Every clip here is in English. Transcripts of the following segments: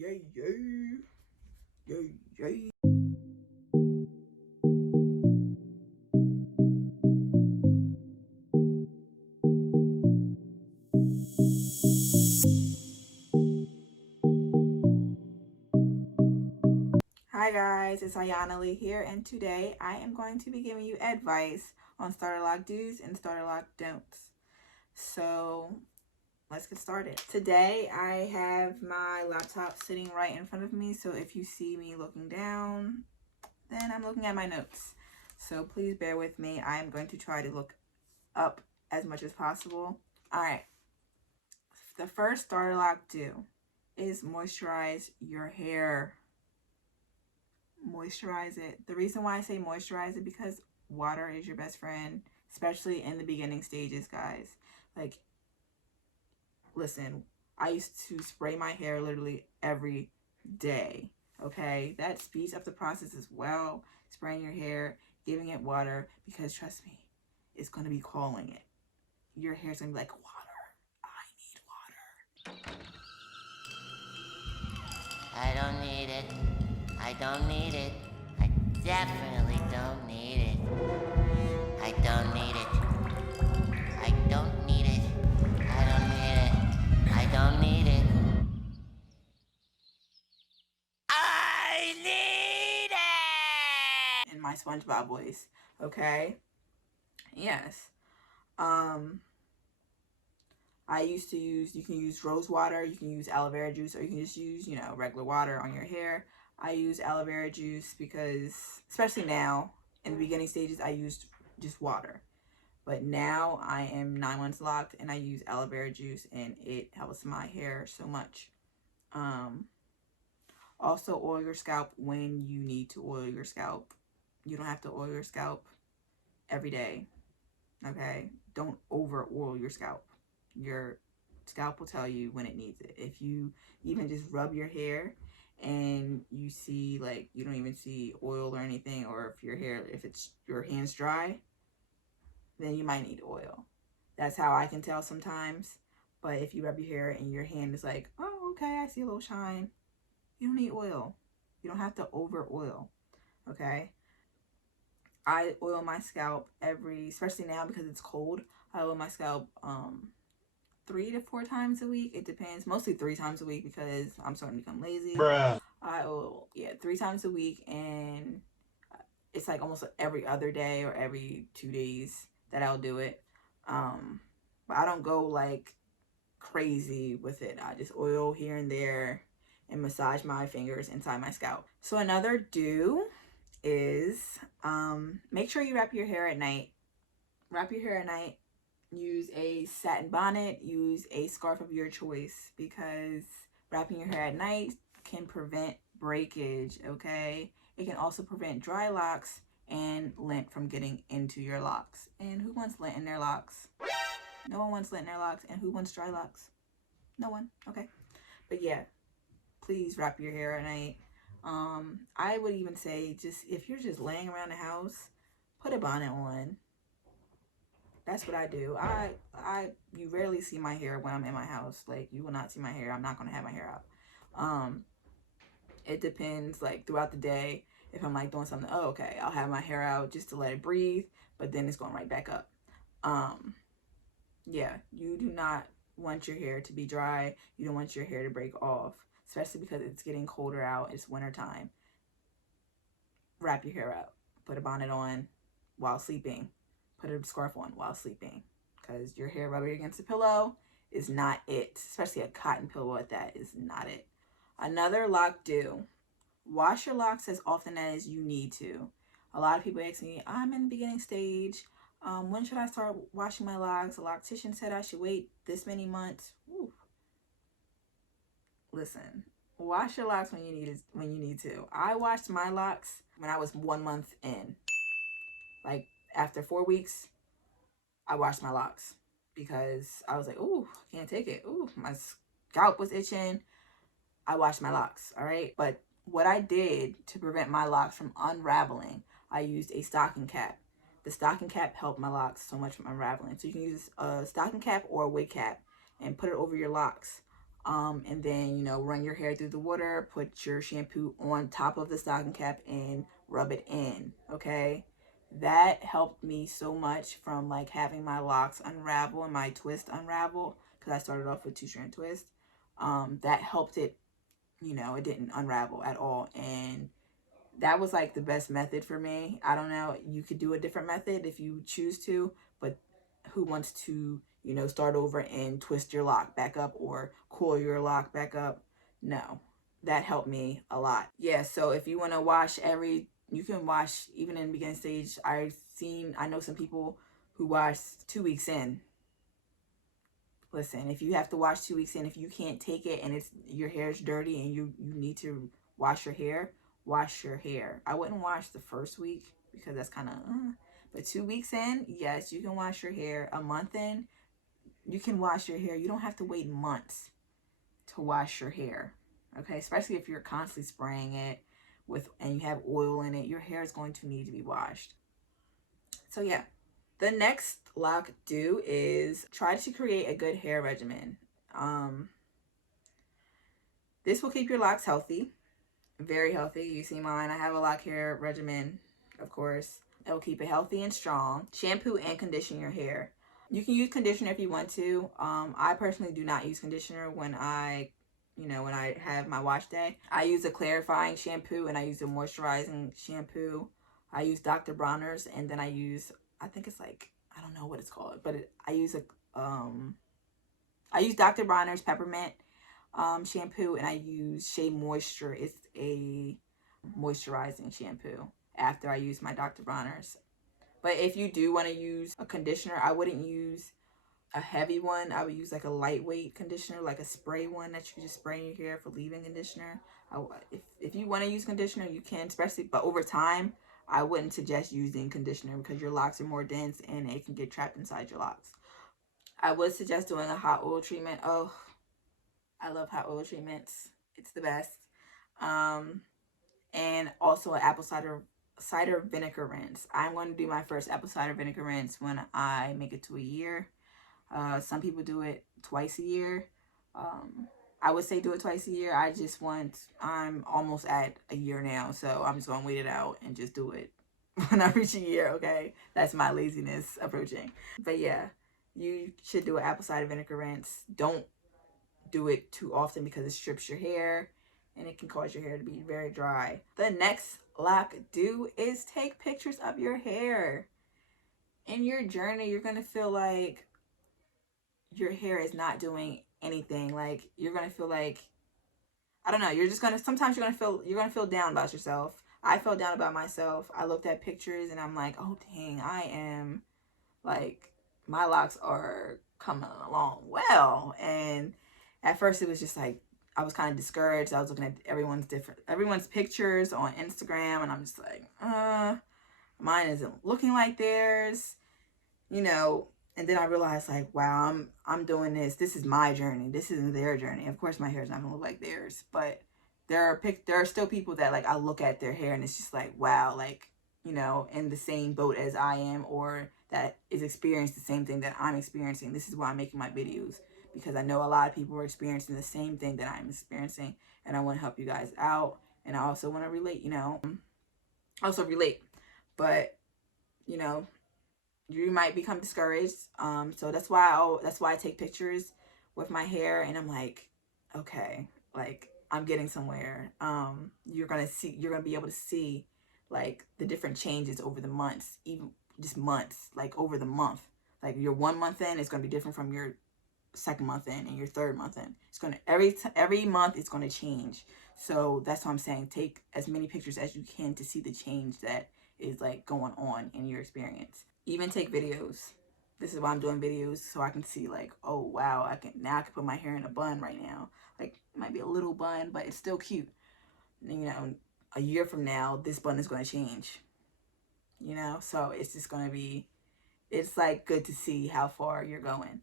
Yay, yay. Yay, yay. Hi guys, it's Ayana Lee here, and today I am going to be giving you advice on starter lock do's and starter lock don'ts. So let's get started. Today I have my laptop sitting right in front of me, so if you see me looking down, then I'm looking at my notes. So please bear with me. I am going to try to look up as much as possible. All right. The first starter lock do is moisturize your hair. Moisturize it. The reason why I say moisturize it, because water is your best friend, especially in the beginning stages, guys. Like, listen, I used to spray my hair literally every day. Okay, that speeds up the process as well. Spraying your hair, giving it water, because trust me, it's going to be calling it. Your hair's going to be like, water, I need water. I don't need it. I don't need it. I definitely don't need it. I don't need it. I don't need it. I don't need it. I don't need it. I need it! In my SpongeBob voice, okay? Yes. I used to use, you can use rose water, you can use aloe vera juice, or you can just use, regular water on your hair. I use aloe vera juice because, especially now, in the beginning stages, I used just water. But now I am 9 months locked and I use aloe vera juice, and it helps my hair so much. Also, oil your scalp when you need to oil your scalp. You don't have to oil your scalp every day, okay? Don't over oil your scalp. Your scalp will tell you when it needs it. If you even just rub your hair and you see, like, you don't even see oil or anything, or if it's your hands dry, then you might need oil. That's how I can tell sometimes. But if you rub your hair and your hand is like, oh, okay, I see a little shine, you don't need oil. You don't have to over oil, okay? I oil my scalp especially now because it's cold, I oil my scalp 3 to 4 times a week. It depends. Mostly 3 times a week because I'm starting to become lazy. Bruh. I oil, 3 times a week, and it's like almost every other day or every 2 days that I'll do it. But I don't go like crazy with it. I just oil here and there and massage my fingers inside my scalp. So another do is make sure you wrap your hair at night. Wrap your hair at night. Use a satin bonnet, use a scarf of your choice, because wrapping your hair at night can prevent breakage, okay? It can also prevent dry locks and lint from getting into your locks. And who wants lint in their locks? No one wants lint in their locks. And who wants dry locks? No one, okay? But yeah, please wrap your hair at night. I would even say, just if you're just laying around the house, put a bonnet on. That's what I do. You rarely see my hair when I'm in my house. Like, you will not see my hair. I'm not going to have my hair out. It depends, like, throughout the day. If I'm, like, doing something, oh, okay, I'll have my hair out just to let it breathe, but then it's going right back up. Yeah, you do not want your hair to be dry. You don't want your hair to break off, especially because it's getting colder out. It's winter time. Wrap your hair up. Put a bonnet on while sleeping. Put a scarf on while sleeping, because your hair rubbing against the pillow is not it. Especially a cotton pillow at that is not it. Another lock do: wash your locks as often as you need to. A lot of people ask me, I'm in the beginning stage. When should I start washing my locks? A loctician said I should wait this many months. Woo. Listen, wash your locks when you need to. I washed my locks when I was 1 month in. Like, after 4 weeks, I washed my locks because I was like, ooh, can't take it. Ooh, my scalp was itching. I washed my locks, all right? But what I did to prevent my locks from unraveling, I used a stocking cap. The stocking cap helped my locks so much from unraveling. So you can use a stocking cap or a wig cap and put it over your locks. And then, you know, run your hair through the water, put your shampoo on top of the stocking cap and rub it in, okay? That helped me so much from like having my locks unravel and my twist unravel, because I started off with 2-strand twist. That helped it, you know, it didn't unravel at all. And that was like the best method for me. I don't know, you could do a different method if you choose to, but who wants to, you know, start over and twist your lock back up or coil your lock back up? No, that helped me a lot. Yeah, so if you want to wash you can wash even in the beginning stage. I know some people who wash 2 weeks in. Listen, if you have to wash 2 weeks in, if you can't take it and your hair is dirty and you need to wash your hair, wash your hair. I wouldn't wash the first week because that's kind of but 2 weeks in, yes, you can wash your hair. A month in, you can wash your hair. You don't have to wait months to wash your hair, okay? Especially if you're constantly spraying it and you have oil in it, your hair is going to need to be washed. So yeah, the next lock do is try to create a good hair regimen. This will keep your locks healthy, very healthy. You see mine, I have a lock hair regimen, of course. It will keep it healthy and strong. Shampoo and condition your hair. You can use conditioner if you want to. I personally do not use conditioner when I have my wash day. I use a clarifying shampoo and I use a moisturizing shampoo. I use Dr. Bronner's, and then I think it's like, I don't know what it's called, but I use Dr. Bronner's peppermint shampoo, and I use Shea Moisture. It's a moisturizing shampoo after I use my Dr. Bronner's. But if you do want to use a conditioner, I wouldn't use a heavy one. I would use like a lightweight conditioner, like a spray one that you can just spray in your hair for leave-in conditioner. If you want to use conditioner, you can, especially, but over time, I wouldn't suggest using conditioner because your locks are more dense and it can get trapped inside your locks. I would suggest doing a hot oil treatment. Oh, I love hot oil treatments. It's the best. And also an apple cider vinegar rinse. I'm going to do my first apple cider vinegar rinse when I make it to a year. Some people do it twice a year. I would say do it twice a year. I'm almost at a year now, so I'm just going to wait it out and just do it when I reach a year, okay? That's my laziness approaching. But yeah, you should do an apple cider vinegar rinse. Don't do it too often because it strips your hair and it can cause your hair to be very dry. The next lock do is take pictures of your hair. In your journey, you're going to feel like your hair is not doing anything. Like, you're going to feel like, I don't know, sometimes you're going to feel down about yourself. I felt down about myself. I looked at pictures and I'm like, oh dang, my locks are coming along well. And at first it was just like, I was kind of discouraged. I was looking at everyone's pictures on Instagram, and I'm just like, mine isn't looking like theirs, you know. And then I realized, like, wow, I'm doing this. This is my journey. This isn't their journey. Of course, my hair is not gonna look like theirs, but there are still people that, like, I look at their hair and it's just like, wow, like, you know, in the same boat as I am, or that is experiencing the same thing that I'm experiencing. This is why I'm making my videos, because I know a lot of people are experiencing the same thing that I'm experiencing, and I want to help you guys out, and I also want to relate, but, you know, you might become discouraged, so that's why I take pictures with my hair, and I'm like, okay, like, I'm getting somewhere. You're gonna be able to see, like, the different changes over the months, even just months, like over the month. Like, your 1 month in is gonna be different from your second month in and your third month in. It's gonna every month it's gonna change. So that's what I'm saying. Take as many pictures as you can to see the change that is, like, going on in your experience. Even take videos. This is why I'm doing videos, so I can see, like, oh wow, I can put my hair in a bun right now. Like, it might be a little bun, but it's still cute. And, you know, a year from now, this bun is going to change. You know, so it's just going to be, it's like good to see how far you're going.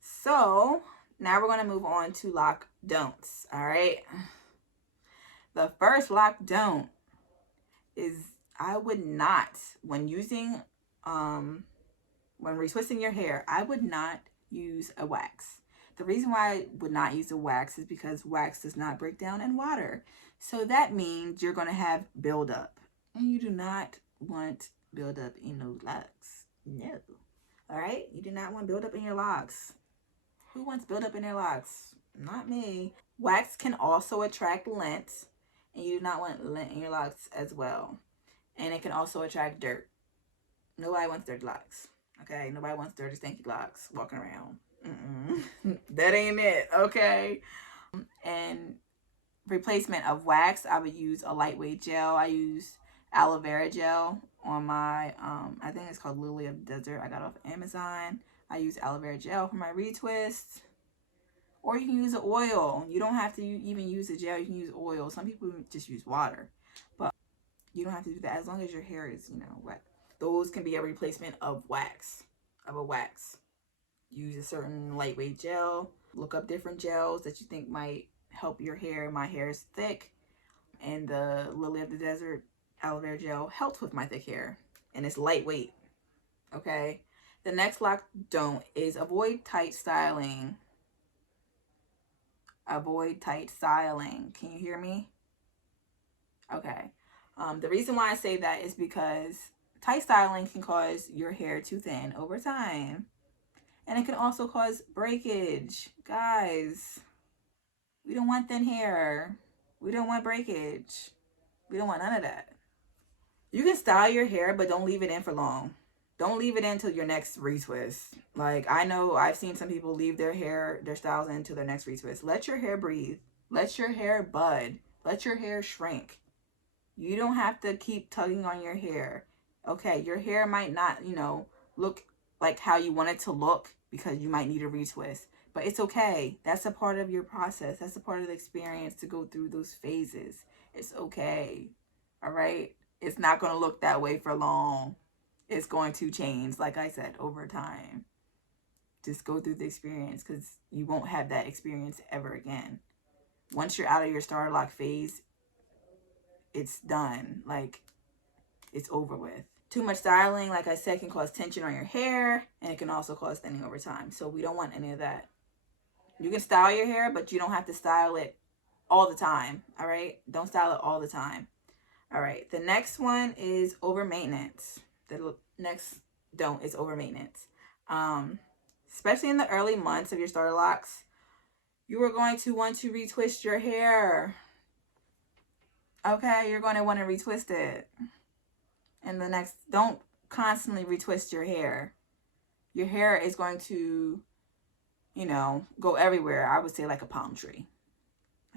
So now we're going to move on to lock don'ts. All right. The first lock don't is, I would not, when retwisting your hair, I would not use a wax. The reason why I would not use the wax is because wax does not break down in water. So that means you're going to have buildup. And you do not want buildup in those locks. No. All right? You do not want buildup in your locks. Who wants buildup in their locks? Not me. Wax can also attract lint, and you do not want lint in your locks as well. And it can also attract dirt. Nobody wants dirty locks. Okay? Nobody wants dirty, stinky locks walking around. That ain't it. Okay? And replacement of wax, I would use a lightweight gel. I use aloe vera gel on my, I think it's called Lily of the Desert. I got off Amazon. I use aloe vera gel for my retwists. Or you can use the oil. You don't have to even use the gel. You can use oil. Some people just use water. But you don't have to do that as long as your hair is, wet. Those can be a replacement of wax, of a wax. Use a certain lightweight gel. Look up different gels that you think might help your hair. My hair is thick, and the Lily of the Desert aloe vera gel helps with my thick hair, and it's lightweight. Okay. The next lock don't is avoid tight styling. Avoid tight styling. Can you hear me? Okay. The reason why I say that is because tight styling can cause your hair to thin over time. And it can also cause breakage. Guys, we don't want thin hair. We don't want breakage. We don't want none of that. You can style your hair, but don't leave it in for long. Don't leave it in until your next retwist. Like, I know I've seen some people leave their hair, their styles into their next retwist. Let your hair breathe. Let your hair bud. Let your hair shrink. You don't have to keep tugging on your hair. Okay, your hair might not, look like how you want it to look because you might need a retwist. But it's okay. That's a part of your process. That's a part of the experience to go through those phases. It's okay. All right? It's not going to look that way for long. It's going to change, like I said, over time. Just go through the experience because you won't have that experience ever again. Once you're out of your starter lock phase, it's done. Like, it's over with. Too much styling, like I said, can cause tension on your hair, and it can also cause thinning over time. So we don't want any of that. You can style your hair, but you don't have to style it all the time. All right? Don't style it all the time. All right. The next one is over maintenance. The next don't is over maintenance. Especially in the early months of your starter locks, you are going to want to retwist your hair. Okay, you're going to want to retwist it. And don't constantly retwist your hair. Your hair is going to, go everywhere. I would say like a palm tree.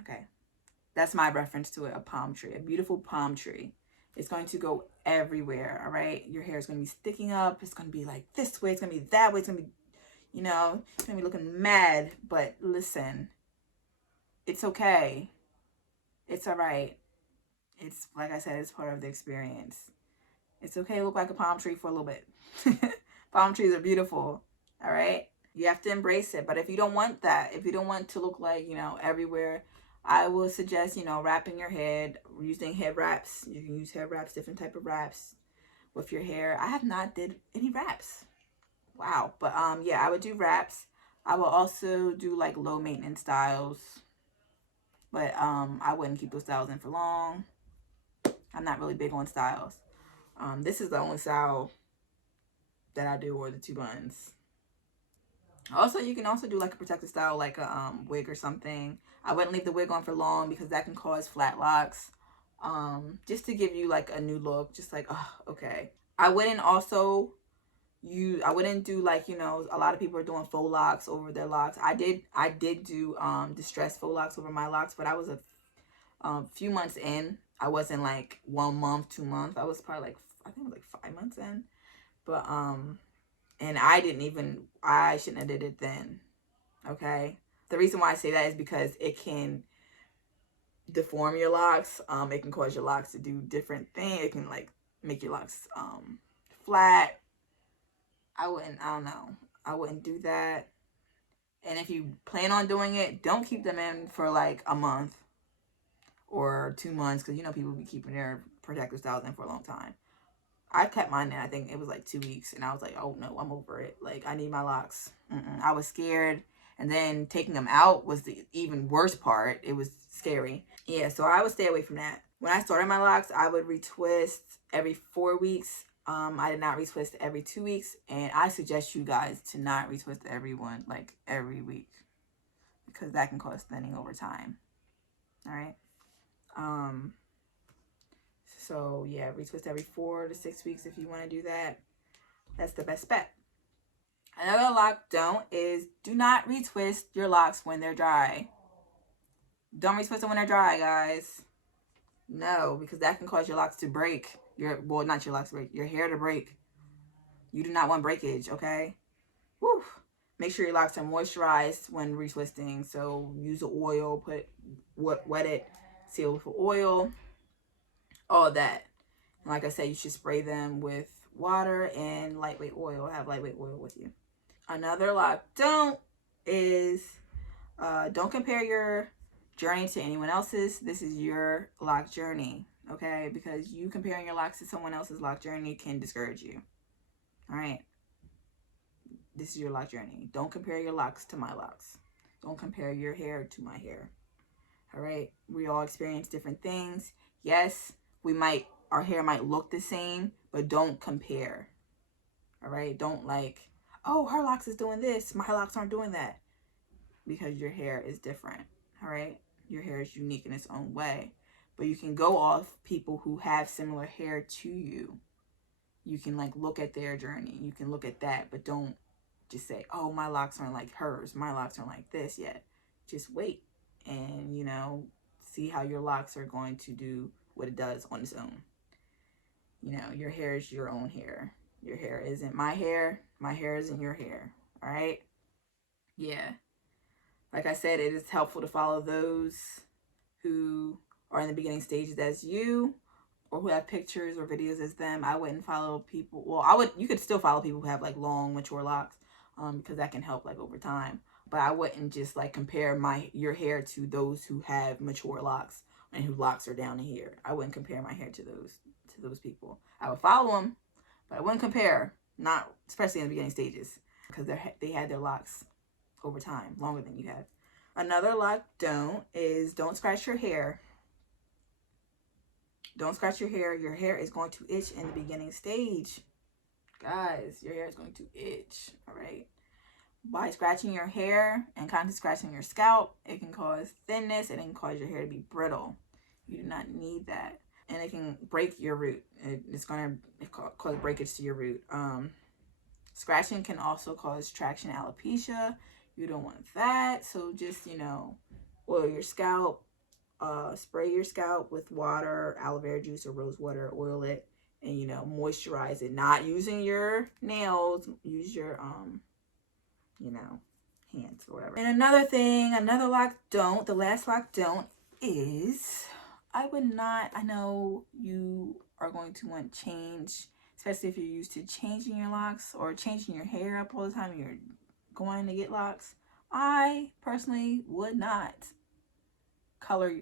Okay. That's my reference to it, a palm tree, a beautiful palm tree. It's going to go everywhere, all right? Your hair is going to be sticking up. It's going to be like this way. It's going to be that way. It's going to be, it's going to be looking mad. But listen, it's okay. It's all right. It's, like I said, it's part of the experience. It's okay to look like a palm tree for a little bit. Palm trees are beautiful, all right? You have to embrace it. But if you don't want that, if you don't want to look like, everywhere, I will suggest, wrapping your head, using head wraps. You can use head wraps, different type of wraps with your hair. I have not did any wraps. Wow. But yeah, I would do wraps. I will also do like low maintenance styles. But I wouldn't keep those styles in for long. I'm not really big on styles. This is the only style that I do, or the two buns. Also, you can also do like a protective style, like a wig or something. I wouldn't leave the wig on for long because that can cause flat locks. Just to give you like a new look, just like, oh, okay. I wouldn't do like, a lot of people are doing faux locks over their locks. I did do distressed faux locks over my locks, but I was a few months in. I wasn't like 1 month, 2 months. I was probably like, I think it was like 5 months in. But and I shouldn't have did it then. Okay. The reason why I say that is because it can deform your locks. It can cause your locks to do different things. It can like make your locks flat. I wouldn't do that. And if you plan on doing it, don't keep them in for like a month or 2 months, because people be keeping their protective styles in for a long time. I kept mine in, I think it was like 2 weeks, and I was like, oh no, I'm over it. Like, I need my locks. I was scared, And then taking them out was the even worse part. It was scary. Yeah, so I would stay away from that. When I started my locks, I would retwist every 4 weeks. I did not retwist every 2 weeks, and I suggest you guys to not retwist every week, because that can cause thinning over time. All right. So yeah, retwist every 4 to 6 weeks if you want to do that. That's the best bet. Another lock don't is do not retwist your locks when they're dry. Don't retwist them when they're dry, guys. No, because that can cause your locks to break. Not your locks to break, your hair to break. You do not want breakage, okay? Woo. Make sure your locks are moisturized when retwisting. So use the oil, wet it, seal with oil, all of that. And like I said, you should spray them with water and lightweight oil. Have lightweight oil with you. Another lock don't is don't compare your journey to anyone else's. This is your lock journey, okay? Because you comparing your locks to someone else's lock journey can discourage you. All right. This is your lock journey. Don't compare your locks to my locks. Don't compare your hair to my hair. All right. We all experience different things. Yes, our hair might look the same, but don't compare. All right. Don't oh, her locks is doing this, my locks aren't doing that, because your hair is different. All right. Your hair is unique in its own way, but you can go off people who have similar hair to you. You can look at their journey. You can look at that, but don't just say, oh, my locks aren't like hers, my locks aren't like this yet. Just wait and see how your locks are going to do what it does on its own. Your hair is your own hair. Your hair isn't my hair isn't your hair. All right. Yeah, like I said, it is helpful to follow those who are in the beginning stages as you, or who have pictures or videos as them. I wouldn't follow people. Well, you could still follow people who have long mature locks, because that can help over time. But I wouldn't just compare your hair to those who have mature locks and whose locks are down to here. I wouldn't compare my hair to those people. I would follow them, but I wouldn't compare. Not especially in the beginning stages, because they had their locks over time longer than you have. Another lock don't is don't scratch your hair. Don't scratch your hair. Your hair is going to itch in the beginning stage. Guys, your hair is going to itch, all right? By scratching your hair and constantly scratching your scalp, it can cause thinness and it can cause your hair to be brittle. You do not need that. And it can break your root. It's going to cause breakage to your root. Scratching can also cause traction alopecia. You don't want that. So just, oil your scalp. Spray your scalp with water, aloe vera juice or rose water, oil it, and moisturize it. Not using your nails, use your hands or whatever. And another lock don't, the last lock don't is, I know you are going to want change, especially if you're used to changing your locks or changing your hair up all the time, you're going to get locks. I personally would not color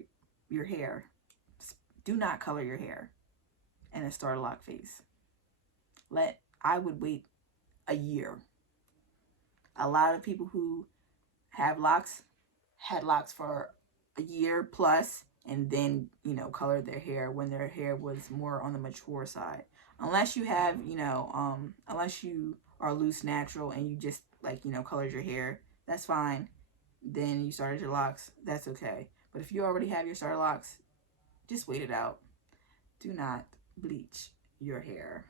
your hair. Do not color your hair in a starter lock phase. I would wait a year. A lot of people who have locks had locks for a year plus, and then colored their hair when their hair was more on the mature side. Unless you have unless you are loose natural and you just colored your hair, that's fine. Then you started your locks, that's okay. But if you already have your starter locks, just wait it out. Do not bleach your hair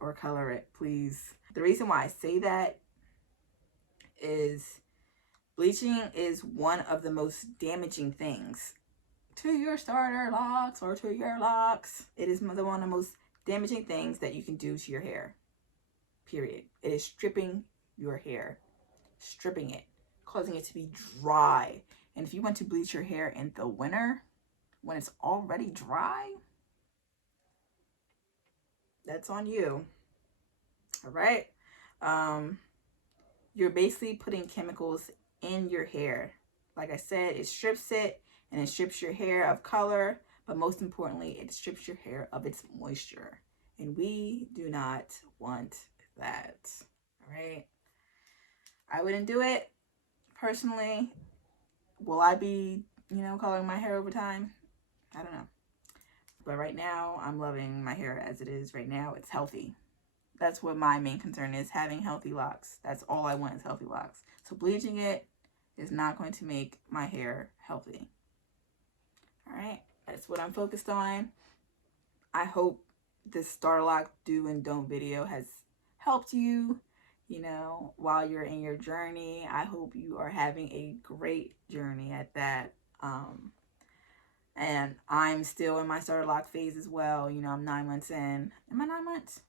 or color it, please. The reason why I say that is bleaching is one of the most damaging things to your starter locks or to your locks. It is one of the most damaging things that you can do to your hair, period. It is stripping your hair, stripping it, causing it to be dry. And if you want to bleach your hair in the winter when it's already dry, that's on you. All right. You're basically putting chemicals in your hair. Like I said, it strips it and it strips your hair of color, but most importantly, it strips your hair of its moisture. And we do not want that. All right. I wouldn't do it. Personally, will I be, you know, coloring my hair over time? I don't know. But right now, I'm loving my hair as it is right now. It's healthy. That's what my main concern is, having healthy locks. That's all I want is healthy locks. So bleaching it is not going to make my hair healthy. All right, that's what I'm focused on. I hope this Starter Lock do and don't video has helped you, you know, while you're in your journey. I hope you are having a great journey at that. And I'm still in my Starter Lock phase as well. You know, I'm 9 months in. Am I 9 months?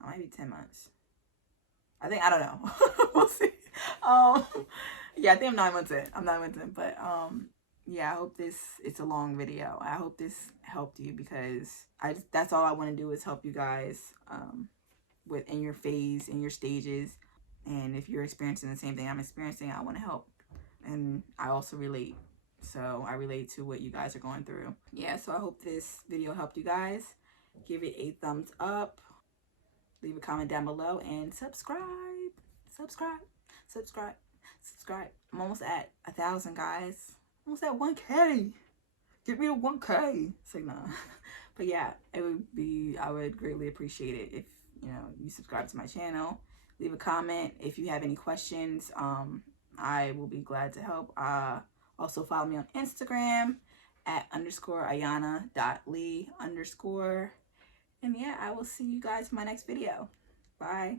I might be 10 months. I don't know. We'll see. Yeah, I think I'm 9 months in. I'm 9 months in. But yeah, I hope it's a long video. I hope this helped you, because that's all I want to do is help you guys in your phase, in your stages. And if you're experiencing the same thing I'm experiencing, I want to help. And I also relate. So I relate to what you guys are going through. Yeah, so I hope this video helped you guys. Give it a thumbs up. Leave a comment down below and subscribe. Subscribe. I'm almost at 1,000, guys. Almost at 1K. Get me to 1K. Say no. But yeah, I would greatly appreciate it if, you know, you subscribe to my channel. Leave a comment if you have any questions. I will be glad to help. Also follow me on Instagram at _Ayana.Lee_. And yeah, I will see you guys in my next video. Bye.